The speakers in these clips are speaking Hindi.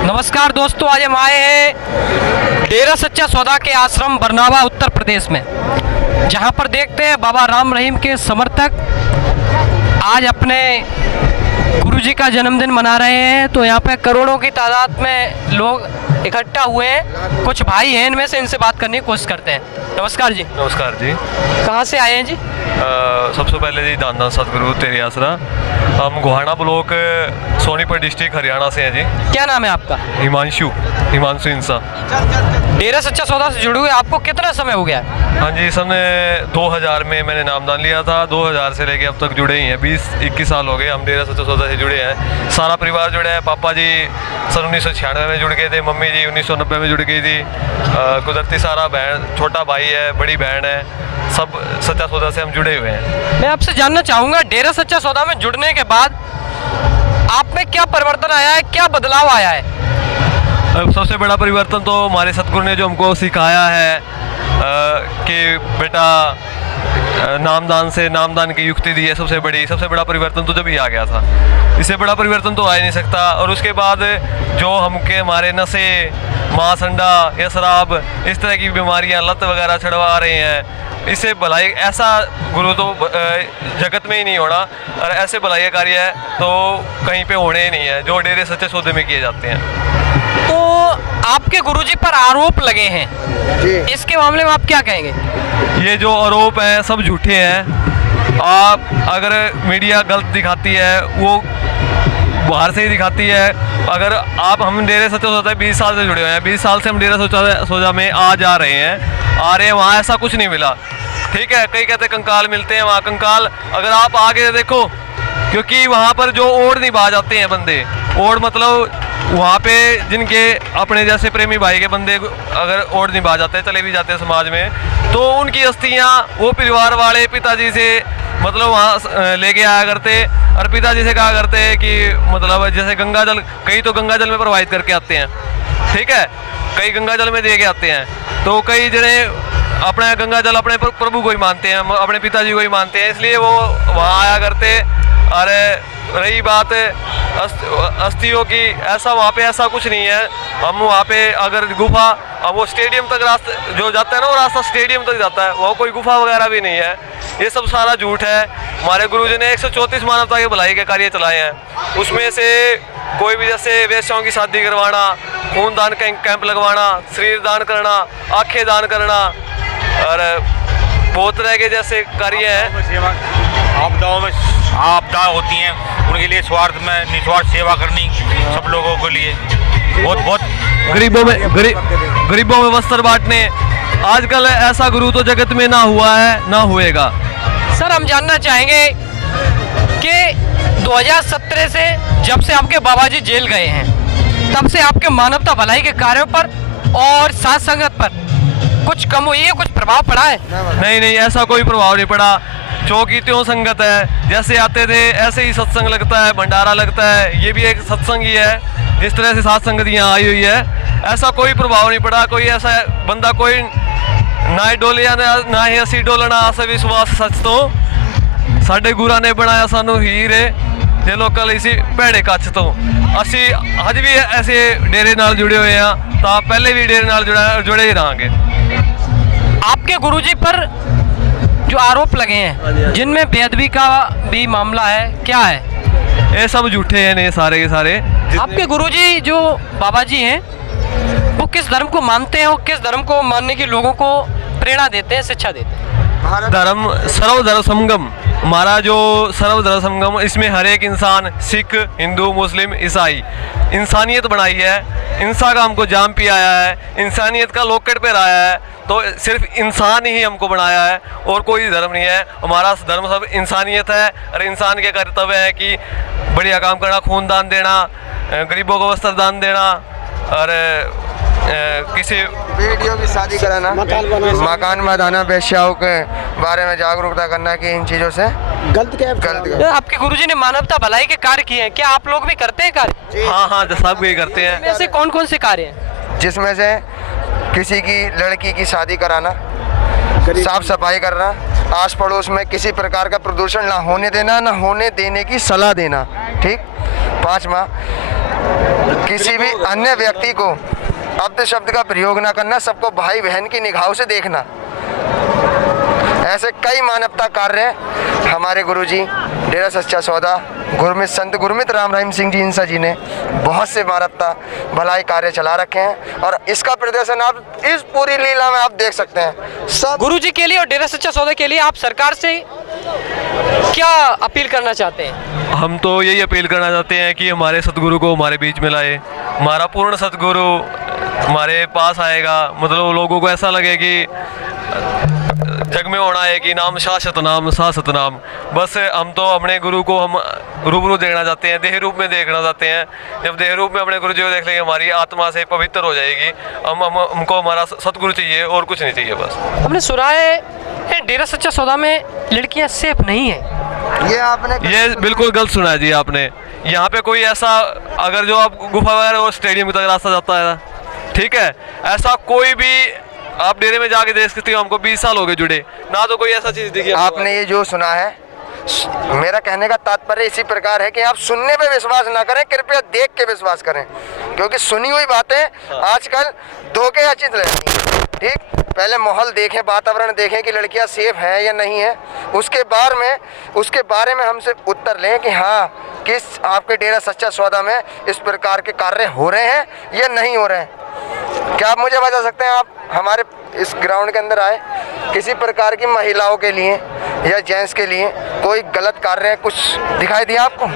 नमस्कार दोस्तों, आज हम आए हैं डेरा सच्चा सौदा के आश्रम बरनावा उत्तर प्रदेश में, जहां पर देखते हैं बाबा राम रहीम के समर्थक आज अपने गुरुजी का जन्मदिन मना रहे हैं। तो यहाँ पे करोड़ों की तादाद में लोग इकट्ठा हुए हैं। कुछ भाई हैं इनमें से, इनसे बात करने की कोशिश करते हैं। नमस्कार जी। नमस्कार जी। कहाँ से आए हैं जी? सबसे पहले जी दान दान सतगुरु तेरे आसरा। हम गोहाना ब्लॉक सोनीपत डिस्ट्रिक्ट हरियाणा से हैं जी। क्या नाम है आपका? हिमांशु इंसा। डेरा सच्चा सौदा से जुड़े हुए आपको कितना समय हो गया? हाँ जी, सन 2000 में मैंने नामदान लिया था। 2000 से लेके अब तक जुड़े ही हैं। 20-21 साल हो गए हम डेरा सच्चा सौदा से जुड़े हैं। सारा परिवार जुड़ा है। पापा जी सन 1996 में जुड़ गए थे, मम्मी जी 1990 में जुड़ गई थी। कुदरती सारा बहन, छोटा भाई है, बड़ी बहन है, सब सच्चा सौदा से हम जुड़े हुए हैं। मैं आपसे जानना चाहूँगा, डेरा सच्चा सौदा में जुड़ने के बाद आप में क्या परिवर्तन आया है, क्या बदलाव आया है? सबसे बड़ा परिवर्तन तो हमारे सतगुरु ने जो हमको सिखाया है कि बेटा नामदान की युक्ति दी है। सबसे बड़ा परिवर्तन तो जब ही आ गया था। इससे बड़ा परिवर्तन तो आ ही नहीं सकता। और उसके बाद जो हमारे नशे, मांस, अंडा या शराब, इस तरह की बीमारियां, लत वगैरह छड़वा रहे हैं, इससे भलाई ऐसा गुरु तो जगत में ही नहीं होना, और ऐसे भलाई का कार्य है तो कहीं पे होने ही नहीं है जो डेरे सच्चे सौदे में किए जाते हैं। तो आपके गुरुजी पर आरोप लगे हैं जी, इसके मामले में आप क्या कहेंगे? ये जो आरोप हैं सब झूठे हैं। आप अगर मीडिया गलत दिखाती है, वो बाहर से ही दिखाती है। अगर हम डेरे सच्चा सौदा 20 साल से जुड़े हुए हैं, 20 साल से हम डेरा सच्चा सौदा में आ रहे हैं। वहाँ ऐसा कुछ नहीं मिला। ठीक है, कई कहते कंकाल मिलते हैं, वहाँ कंकाल अगर आप आगे देखो, क्योंकि वहाँ पर जो ओढ़ निभा जाते हैं बंदे, ओढ़ मतलब वहाँ पे जिनके अपने जैसे प्रेमी भाई के बंदे अगर ओढ़ निभा जाते हैं, चले भी जाते हैं समाज में, तो उनकी अस्थियाँ वो परिवार वाले पिताजी से मतलब वहाँ लेके आया करते, और पिताजी से कहा करते कि मतलब जैसे गंगा जल, कई तो गंगा जल में प्रवाहित करके आते हैं। ठीक है, कई गंगा जल में दे के आते हैं। तो कई जने अपने गंगा जल अपने प्रभु को ही मानते हैं, अपने पिताजी को ही मानते हैं, इसलिए वो वहाँ आया करते। और रही बात अस्थियों की, ऐसा वहाँ पे ऐसा कुछ नहीं है। हम वहाँ पे अगर गुफा, अब वो स्टेडियम तक रास्ता जो जाता है ना, वो रास्ता स्टेडियम तक जाता है, वो कोई गुफा वगैरह भी नहीं है। ये सब सारा झूठ है। हमारे गुरुजी ने 134 मानवता के भलाई के कार्य चलाए हैं। उसमें से कोई भी जैसे वेश्याओं की शादी करवाना, खूनदान कैंप लगवाना, शरीर दान करना, आँखें दान करना, और बहुत तरह के जैसे कार्य हैं। आपदाओं में आपदा होती हैं, उनके लिए निस्वार्थ सेवा करनी, सब लोगों के लिए बहुत गरीबों में वस्त्र बांटने। आजकल ऐसा गुरु तो जगत में ना हुआ है, ना होएगा। सर, हम जानना चाहेंगे कि 2017 से जब से आपके बाबा जी जेल गए हैं, तब से आपके मानवता भलाई के कार्यों पर और साथ संगत पर कुछ कम हुई है, कुछ प्रभाव पड़ा है? नहीं, ऐसा कोई प्रभाव नहीं पड़ा। जो की त्यों संगत है, जैसे आते थे ऐसे ही सत्संग लगता है, भंडारा लगता है। ये भी एक सत्संग ही है। जिस तरह से सात संगत यहाँ आई हुई है, ऐसा कोई प्रभाव नहीं पड़ा। कोई ऐसा बंदा कोई ना डोलिया ना ही असी डोलना, आसा विश्वास सच तो साडे गुरा ने बनाया सानू हीरे जे लोकल इसी भैड़े कच्छ तो। असी अज भी ऐसे डेरे नाल जुड़े हुए हैं, तो पहले भी डेरे नाल जुड़े ही रहेंगे। आपके गुरुजी पर जो आरोप लगे हैं, जिनमें बेअदबी का भी मामला है, क्या है? ये सब झूठे हैं, नहीं सारे के सारे। आपके गुरुजी जो बाबा जी हैं, वो किस धर्म को मानते हैं और किस धर्म को मानने की लोगों को प्रेरणा देते हैं, शिक्षा देते हैं? धर्म सर्वधर्म संगम, हमारा जो सर्वधर्म संगम, इसमें हर एक इंसान, सिख, हिंदू, मुस्लिम, ईसाई, इंसानियत बनाई है। इंसान का हमको जाम पियाया है, इंसानियत का लॉकेट पे लाया है। तो सिर्फ इंसान ही हमको बनाया है, और कोई धर्म नहीं है। हमारा धर्म सब इंसानियत है, और इंसान के कर्तव्य है कि बढ़िया काम करना, खून दान देना, गरीबों को वस्त्र दान देना, और किसी वीडियो की शादी कराना, मकान बनाना, वेश्याओं के बारे में जागरूकता करना कि इन चीज़ों से गलत। आपके गुरुजी ने मानवता भलाई के कार्य किए हैं, क्या आप लोग भी करते हैं कार्य? हाँ, सब ये करते हैं। ऐसे कौन कौन से कार्य हैं? जिसमें से किसी की लड़की की शादी कराना, साफ सफाई करना, आस पड़ोस में किसी प्रकार का प्रदूषण ना होने देना, ना होने देने की सलाह देना। ठीक। 5वां, किसी भी अन्य व्यक्ति को अपने शब्द का प्रयोग ना करना, सबको भाई बहन की निगाहों से देखना। ऐसे कई मानवता कार्य हमारे गुरुजी डेरा सच्चा सौदा गुरमित संत गुरमित राम रहीम सिंह जी इंसा जी ने बहुत से मानवता भलाई कार्य चला रखे हैं, और इसका प्रदर्शन आप इस पूरी लीला में आप देख सकते हैं। सब गुरुजी के लिए और डेरा सच्चा सौदा के लिए आप सरकार से क्या अपील करना चाहते हैं? हम तो यही अपील करना चाहते हैं कि हमारे सतगुरु को हमारे बीच में लाए। हमारा पूर्ण सतगुरु हमारे पास आएगा, मतलब लोगों को ऐसा लगे कि जग में होना है कि नाम शाश्वत नाम शाश्वत नाम। बस हम तो अपने गुरु को हम रूबरू देखना चाहते हैं, देह रूप में देखना चाहते हैं। जब देह रूप में अपने गुरु जी को देख लेंगे, हमारी आत्मा से पवित्र हो जाएगी। हमको हमारा सतगुरु चाहिए और कुछ नहीं चाहिए बस। हमने सुना है डेरा सच्चा सौदा में लड़कियां सेफ नहीं है। ये आपने ये बिल्कुल गलत सुना है जी आपने। यहाँ पे कोई ऐसा, अगर जो आप गुफा वगैरह वो स्टेडियम तक रास्ता जाता है, ठीक है, ऐसा कोई भी आप डेरे में जाके देख सकते हो। हमको 20 साल हो गए जुड़े, ना तो कोई ऐसा चीज़ दिखी। आपने ये जो सुना है, मेरा कहने का तात्पर्य इसी प्रकार है कि आप सुनने पे विश्वास ना करें, कृपया देख के विश्वास करें, क्योंकि सुनी हुई बातें आजकल धोखेबाजी रहती हैं। ठीक। पहले माहौल देखें, वातावरण देखें कि लड़कियां सेफ है या नहीं है, उसके बारे में हमसे उत्तर लें कि हाँ, किस आपके डेरा सच्चा सौदा में इस प्रकार के कार्य हो रहे हैं या नहीं हो रहे हैं। क्या आप मुझे बता सकते हैं, आप हमारे इस ग्राउंड के अंदर आए, किसी प्रकार की महिलाओं के लिए या जेंट्स के लिए कोई गलत कार्य कुछ दिखाई दिया आपको?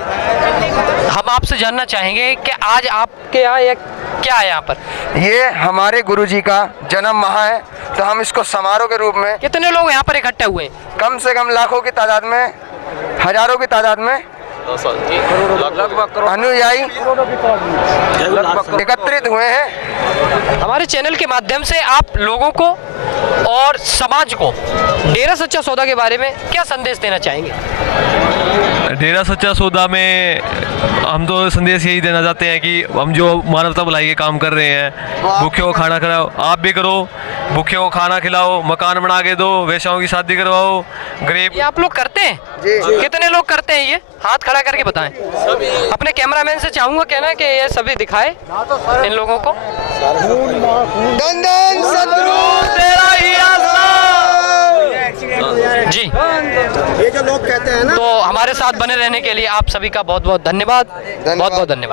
हम आपसे जानना चाहेंगे कि आज आपके यहाँ या क्या है यहाँ पर? ये हमारे गुरुजी का जन्म महा है, तो हम इसको समारोह के रूप में कितने लोग यहाँ पर इकट्ठे हुए हैं? कम से कम लाखों की तादाद में, हजारों की तादाद में अनुयायी एकत्रित हुए हैं। हमारे चैनल के माध्यम से आप लोगों को और समाज को डेरा सच्चा सौदा के बारे में क्या संदेश देना चाहेंगे? डेरा सच्चा सौदा में हम तो संदेश यही देना चाहते हैं कि हम जो मानवता भलाई के काम कर रहे हैं, भूखे को खाना खिलाओ, आप भी करो, भूखे को खाना खिलाओ, मकान बना के दो, वेश्याओं की शादी करवाओ, गरीब। ये आप लोग करते हैं? जी। कितने लोग करते हैं? ये हाथ खड़ा करके बताएं। अपने कैमरामैन से चाहूंगा कहना कि ये सभी दिखाए इन लोगों को। जी, ये जो लोग कहते हैं ना, तो हमारे साथ बने रहने के लिए आप सभी का बहुत बहुत धन्यवाद। बहुत बहुत धन्यवाद।